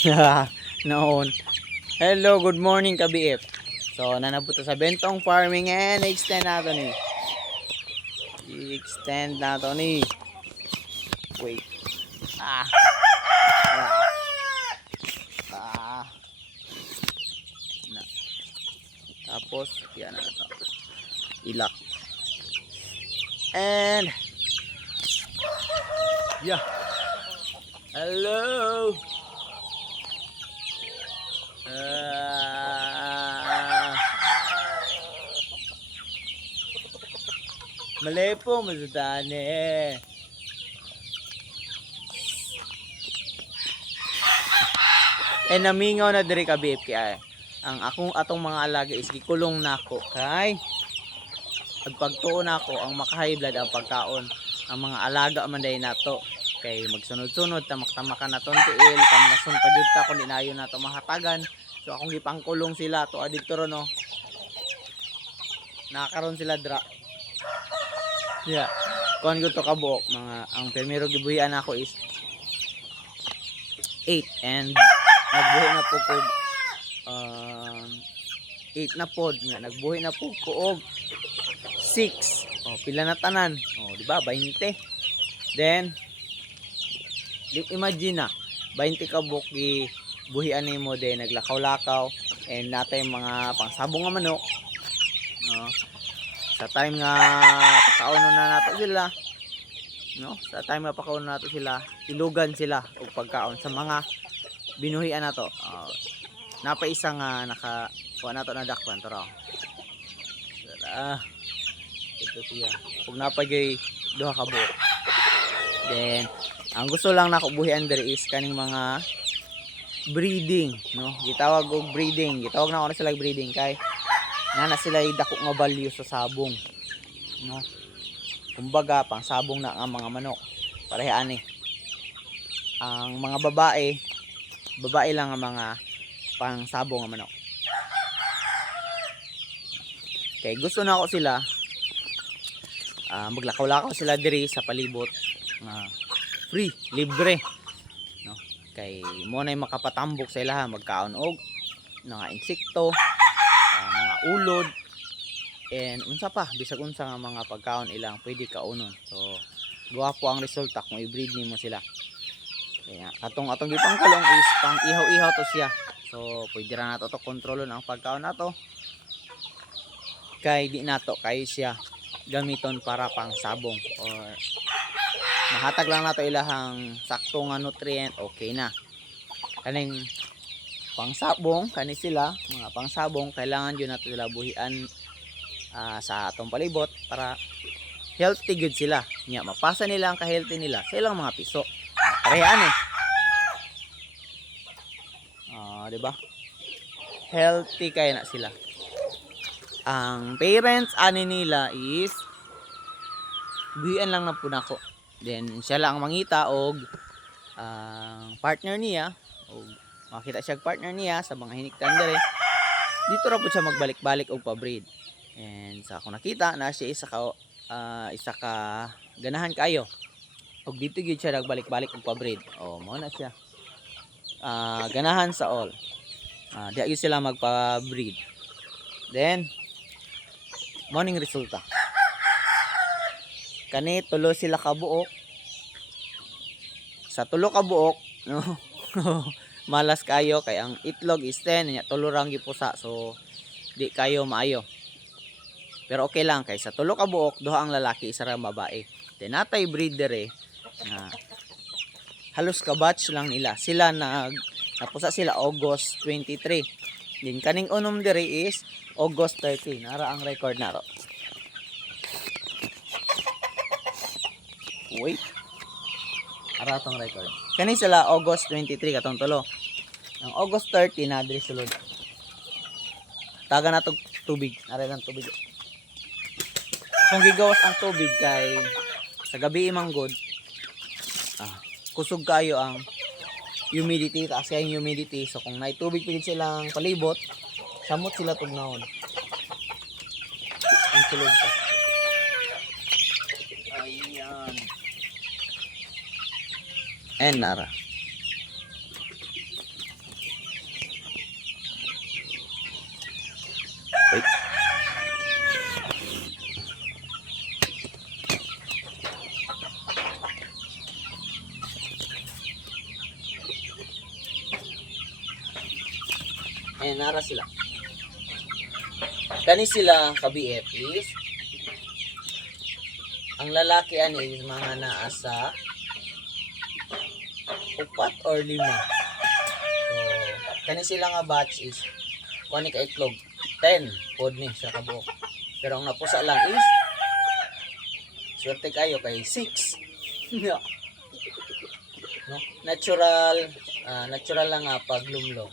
Noon. Hello, good morning ka-BF. So, nanabuto sa Bentong Farming and extend nato ni. I-extend nato ni. Wait. Ah. Ah. Ah. Na. Tapos, yan na to. Ilak. And yeah. Hello. Malepo mazadane. Namingaw na diri ka BF kay ang atong mga alaga is gikulong nako kay pagtuon nako ang maka-high blood ang pagkaon ang mga alaga man day nato kay magsunod-sunod tamak-tamakan naton tiil kamlason pa jud ta kun inayon nato mahatagan. So akong gipangkulong sila to adito ron no. Nakaron sila dra. Yeah. Kuan ko to kabuok mga ang primero gibuhian ako is 8 and nagbuhi na po ko 8 na pod nga nagbuhi na po ko og 6. Oh, pila na tanan. Oh, di ba? 20. Then imagine na 20 ka buki buhian nimo din naglakaw-lakaw and natay mga pangsabong nga manok. No? Sa time nga pakaunon na nato sila. No? Sa time nga pakaunon nato sila, ilugan sila og pagkaon sa mga binuhian nato. Napaisa nga naka kuha nato na dakpan tara. Ito siya. Kung napagay duha ka buok. Then ang gusto lang nako buhian diri is kaning mga breeding, no? Gitawag og breeding. Gitawag na ako na sila breeding kay na sila dako nga value sa sabong. No? Kumbaga pang sabong na ang mga manok. Parehaan ni. Ang mga babae lang ang mga pang sabong nga manok. Kay gusto na ako sila maglakaw-lakaw sila diri sa palibot free, libre, no? Kay mo na makapatambok sa ilaha magkaon og mga insekto, mga ulod and unsa pa bisag unsa nga mga pagkaon ilang pwede kaunon. So guwapo ang resulta kung i-breed nimo sila. Kaya atong gipangkulong is pang ihaw-ihaw to siya. So pwede ra nato to kontrolon ang pagkaon nato. Kay di nato kay siya gamiton para pang sabong or mahatag lang nato ilahang sakto nga nutrient, okay na. Kaning pang sabong kani sila mga pang sabong kailangan yun nato sila buhian sa atong palibot para healthy good sila nya mapasa nila ang ka-healthy nila sa ilang mga piso. Parehaan di ba? Healthy kay na sila. Ang parents ani nila is buhian lang na po nako. Then siya lang mangita og partner niya og makita siya partner niya sa mga hiniktan dere. Dito ra pud siya magbalik-balik og pa-breed. And sa ako nakita na siya isa ka ganahan kayo. Og dito gyud siya nagbalik-balik og pa-breed. Oh, mao na siya. Ganahan sa all. Di gyud sila magpa-breed. Then morning resulta. Kani tulo sila ka buok. Sa tulo ka buok, no. Malas kayo kay ang itlog is 10 nya tulo rang gipusa. So di kayo maayo. Pero okay lang kay sa tulo ka buok, duha ang lalaki, isa ra babae. Then natay breeder na halos ka batch lang nila. Sila napusa sila August 23. Din kaning unom diri is August 30. Nara ang record naro. Wait. Ara tong record. Kani sila August 23 katong tulo. Ang August 30 na diri sulod. Taga na tog tubig. Ara lang tubig. Kung gigawas ang tubig kay sa gabi imanggod kusog kayo ang humidity, taas kayong humidity. So kung nay tubig pigid silang palibot, samot sila tugnawon. Ang sulod pa. Ayan. And nara. Ayan, nara sila. Kani sila ka BF is ang lalaki ani is mga naa sa 4 or 5. So, kani sila nga batch is kuha ni ka itlog 10 pod ni sa kabuok. Pero ang napusa lang is swerte kayo kay 6. No. Natural lang nga paglumlog.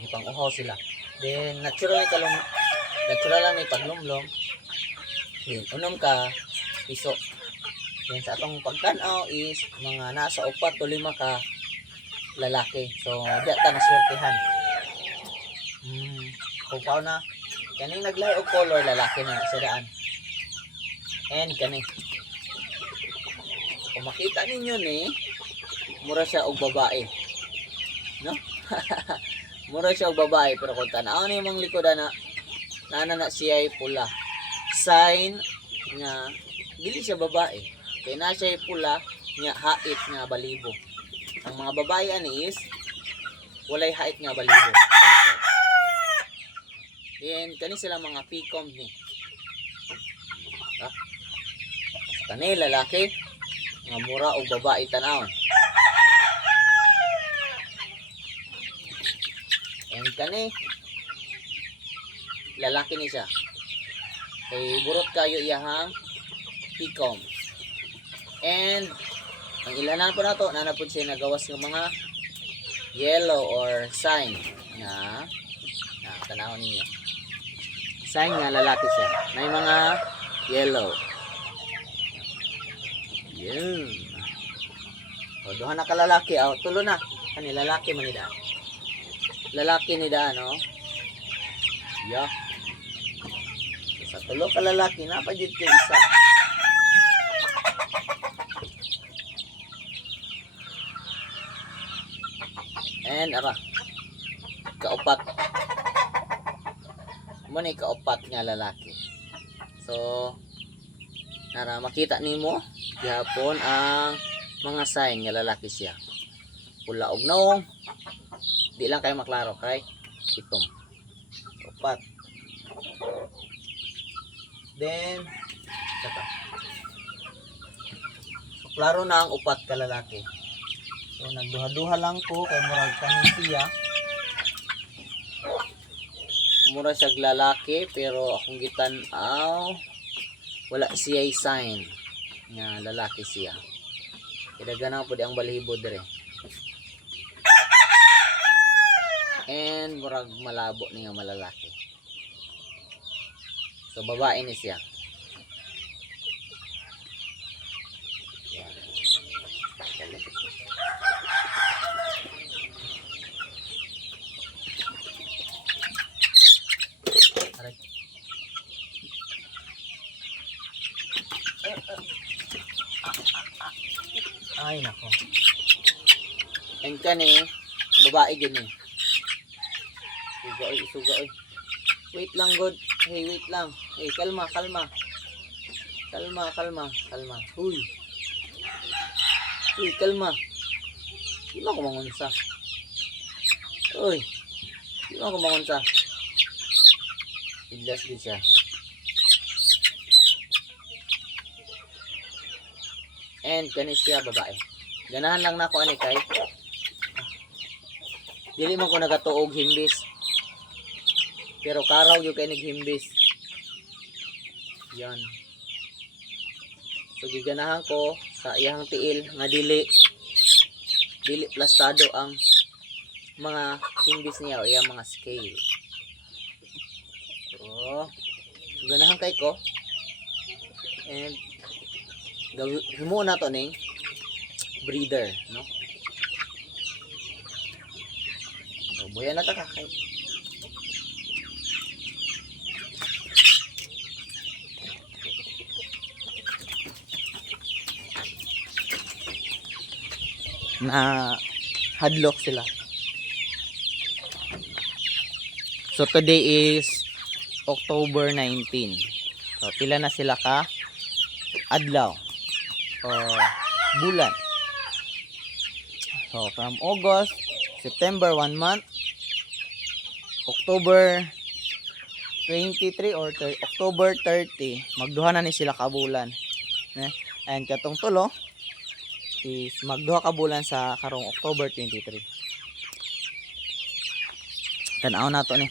Ipang uhaw sila. Then natural lang ni paglumlog. Then unom ka piso. Then sa atong pagtanaw is mga nasa 4 to 5 ka lalaki. So diya ta naswertehan. Kupaw na. Kaning naglay og color lalaki na sa daan. And kani. Kung makita ninyo ni, mura siya og babae. No? Mura siya og babae pero kung tanaw ni mong likodan na siya ay pula. Sign nga dili siya babae. Kay na siya ay pula nya hait nga balibo. Ang mga babae ani is walay hait nga balibo. Then kani sila mga picom ni. Kani lalaki nga mura og babae tanawon. And kani lalaki ni siya. Kay burot kayo iyahang picom. And ang ilanan po nato nanapod siya nagawas ng mga yellow or sign na tanawon ninyo. Sign nga lalaki siya. May mga yellow. Yun. O, duha na ka lalaki. O, tulo na. Kani, lalaki man ni daan. Lalaki ni daan, o. Yeah. Sa tulo ka lalaki, napadid ko isa. And, ara. Kaupat. Muna kaupat nga lalaki. So, nara makita nimo gihapon ang mga sign nga lalaki siya. Pula og naong. Di lang kayo maklaro kay itom. Upat. Then kata. So, klaro na ang upat ka lalaki. So nagduha-duha lang ko kay murag kani siya. Mura siya lalaki pero akong gitan-aw wala siya sign nga lalaki siya. Kidagana po di ang balihibo dire. And murag malabo niya malalaki. So babae ni siya. Yan. Aray. Ay nako. And kani babae gini. Suga oy. Wait lang god. Hey, wait lang. Hey, kalma. Uy. Uy, kalma. Di mo ako mangunsa. Uy. Di mo ako mangunsa. Ilas din siya. And kani siya babae. Ganahan lang na ako ani kay. Dili man ko nagatuog himbis. Pero karaw yung kay naghimbis. Yan. So giganahan ko sa iyang tiil nga dili plastado ang mga himbis niya o iyang mga scale. So ganahan kay ko. And himuon na to ning breeder, no? So buya na ta kakay. Na hadlock sila. So today is October 19. So pila na sila ka adlaw o bulan. So from August, September 1 month, October 23 or October 30 magduha na ni sila ka bulan. And katong tulo is magduha ka bulan sa karong October 23. Tanaw na to ni.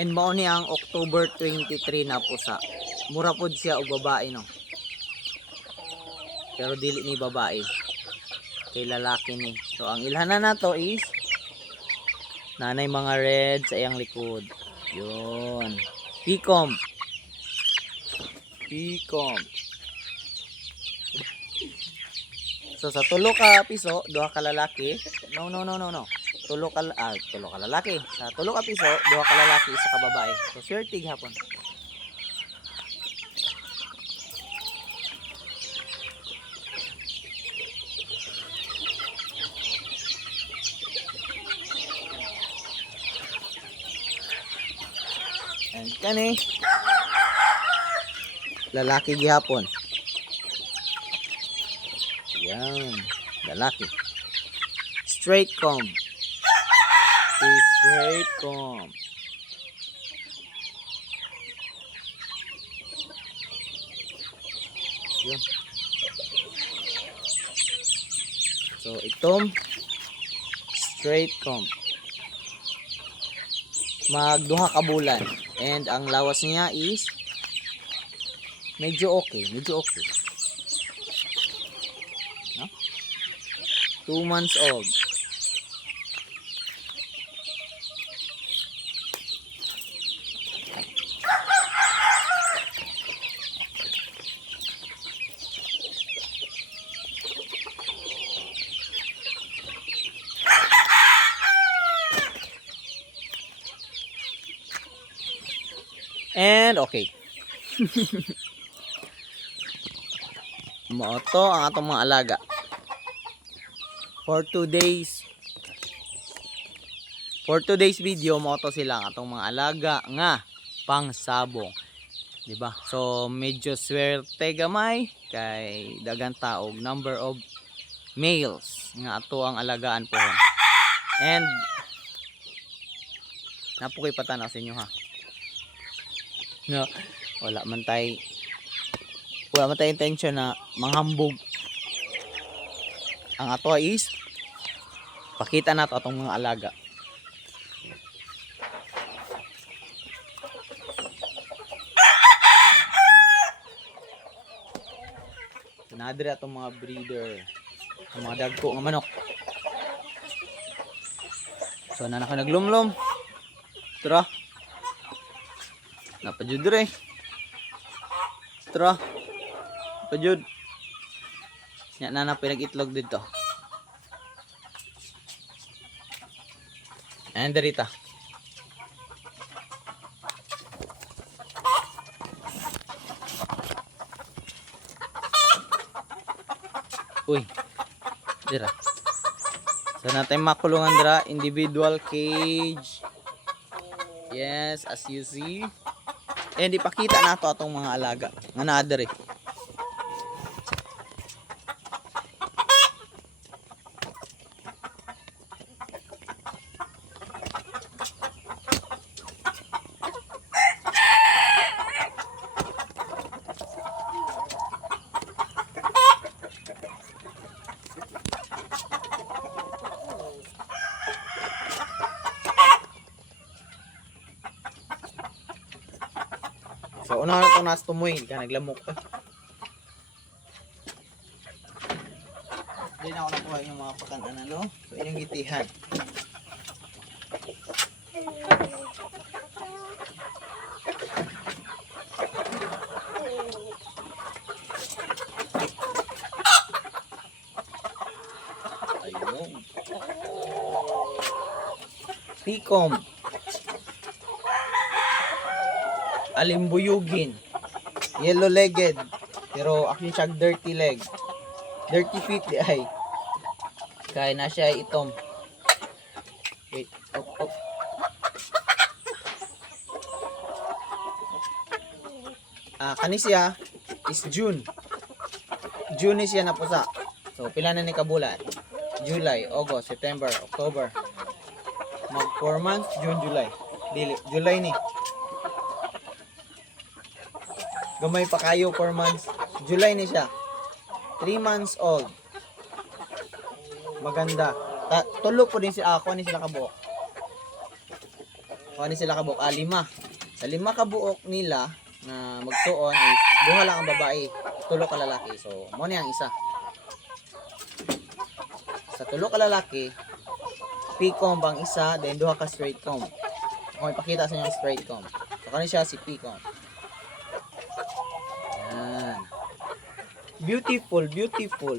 And mao ni ang October 23 na pusa. Mura pod siya og babae no. Pero dili ni babae. Kay lalaki ni. So ang ilhanan nato is nanay mga red sa iyang likod. Yun. Picom. So sa tulo ka piso, duha ka lalaki. No. Tulo ka lalaki. Sa tulo ka piso, duha ka lalaki, isa ka babae. So swerte gihapon. And kani lalaki gihapon. Yan, lalaki. Straight comb. Straight comb. Yun. So itong straight comb. Magduha ka bulan. And ang lawas niya is medyo okay. No? 2 months old. And okay. Moto ang atong mga alaga. For 2 days. For 2 days video moto sila ang atong mga alaga nga pangsabong. Diba? So medyo swerte gamay kay daghang taog number of males nga ato ang alagaan po. And napukoy patanaw sa inyo ha. No, wala man tay intention na manghambog. Ang ato is pakita nato atong mga alaga. Nadre atong mga breeder, ang mga dagko nga manok. So na naka naglumlom. Tara. Napajud re. Tara. Pajud. Nya na pinag-itlog dito. And derita. Uy. Dira. So natin makulungan dira, individual cage. Yes, as you see. And ipakita nato atong mga alaga nga naa diri. So una na itong nas tumoy, ka naglamok. Hindi na ako nakuha yung mga pakanan, ano? So, inyong itihan. Ayun. Pikom. Alimbuyugin. Yellow-legged. Pero actually siya dirty leg. Dirty feet di ay. Kaya na siya itom. Wait. Oh. Kani siya is June. June siya na pusa. So pila na ni kabulan? July, August, September, October. Mag 4 months, June, July. Dili, July ni. Gamay pa kayo 4 months. July ni siya. 3 months old. Maganda. Tulo po din sila. Kuha ni sila kabuok. Kuha ni sila kabuok. 5. Sa 5 kabuok nila na magsuon is duha lang ang babae. Tulo ka lalaki. So, mo ni ang isa. Sa tulo ka lalaki, P-comb ang isa, then duha ka straight comb. Ako ipakita sa inyo ang straight comb. So, kani siya si P-comb. Yan. Beautiful, beautiful.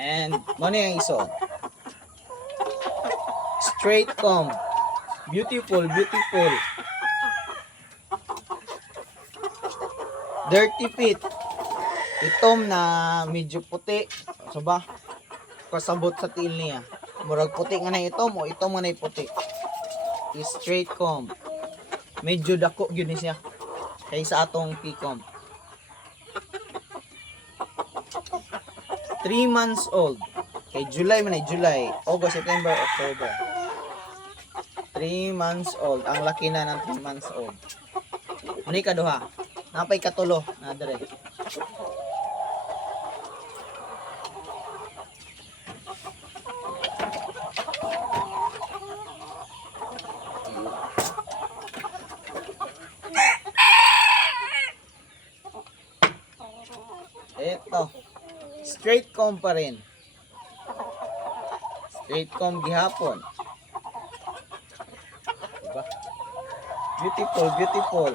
And mo na yung iso. Straight comb. Beautiful, beautiful. Dirty feet. Itom na medyo puti. So ba? Kasabot sa tiil niya. Murag puti nga na itom o itom nga na puti. Straight comb. Medyo dako gyud ni siya. Kaysa atong P-comb. 3 months old. Kay July man ay July, August, September, October. 3 months old. Ang laki na ng 3 months old. Muni ka duha. Napay katulo na dire. Eto. Straight comb pa rin. Straight comb gihapon. Diba? Beautiful, beautiful.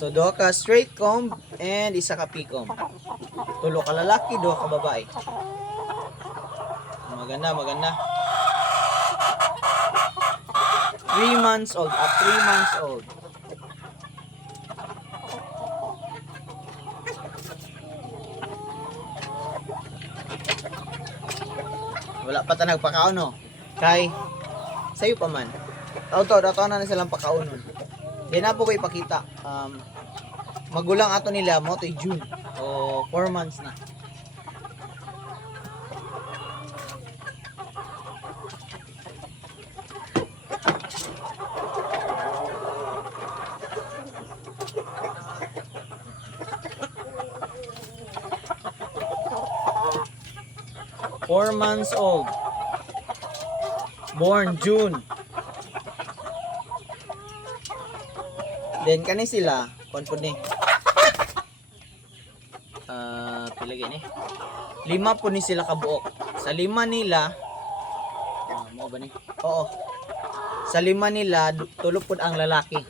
So, duha ka straight comb and isa ka P-comb. Tulo ka lalaki, duha ka babae. Maganda, maganda. 3 months old. At 3 months old. Wala pa ta nagpakaon no. Kay sayo pa man. Dato na silang pakaon nun. Di na po ko ipakita. Magulang ato nila mo to June o 4 months na. Four months old. Born June. Then kani sila, konpod ni. Pilagay ni. 5 po ni sila kabuok. Sa 5 nila, mo ba ni? Oo. Sa 5 nila, tulo pud ang lalaki.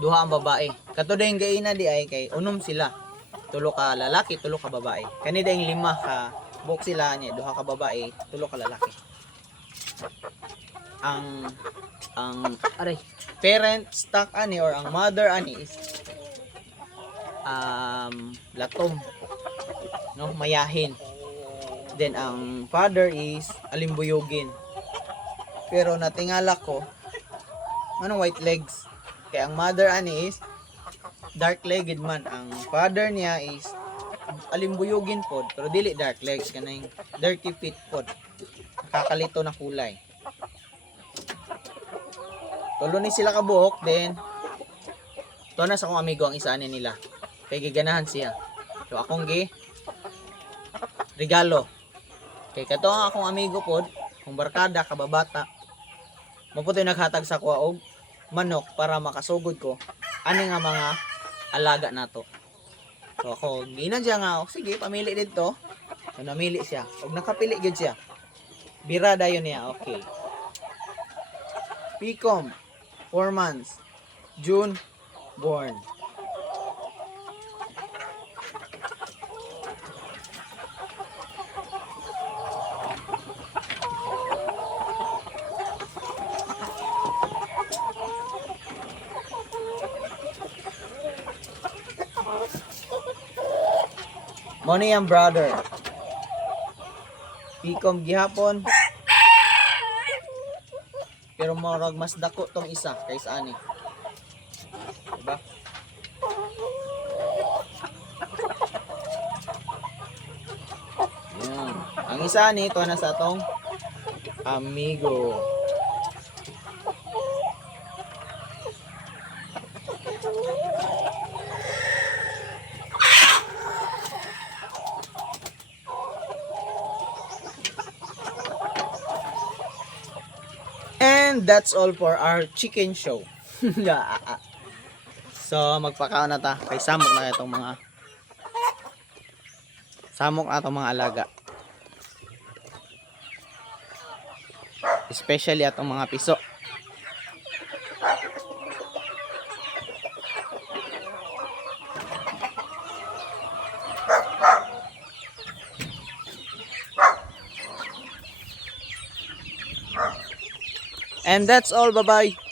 Duha ang babae. Kato dayong gaina di ay kay unom sila. Tulo ka lalaki, tulo ka babae. Kani dayong 5 ka buok sila niya, duha ka babae, tulo ka lalaki. Ang aray, parent stock ani or ang mother ani is latom, no, mayahin. Then ang father is alimbuyugin. Pero natingala ko anong white legs. Kaya ang mother ani is dark legged man. Ang father niya is alimbuyugin pod pero dili dark legs kanang dirty feet pod. Kakalito na kulay. Tulo ni sila ka buhok then to na sa akong amigo ang isa ani nila. Kay giganahan siya. So akong regalo. Kay kato ang akong amigo pod, kung barkada kababata. Maputoy naghatag sa kuha og manok para makasugod ko ani nga mga alaga nato. So ako ginan siya nga, sige pamili dito. So namili siya. Og nakapili gyud siya. Bira dayon niya. Okay. Picom 4 months. June born. Money ang brother. Picom gihapon. Pero morag mas dako tong isa kaysa ani. Diba? Yan. Ang isa ni ito na sa tong amigo. And that's all for our chicken show. So magpakaon na ta kay samok na itong mga alaga. Especially atong mga piso. And that's all. Bye-bye.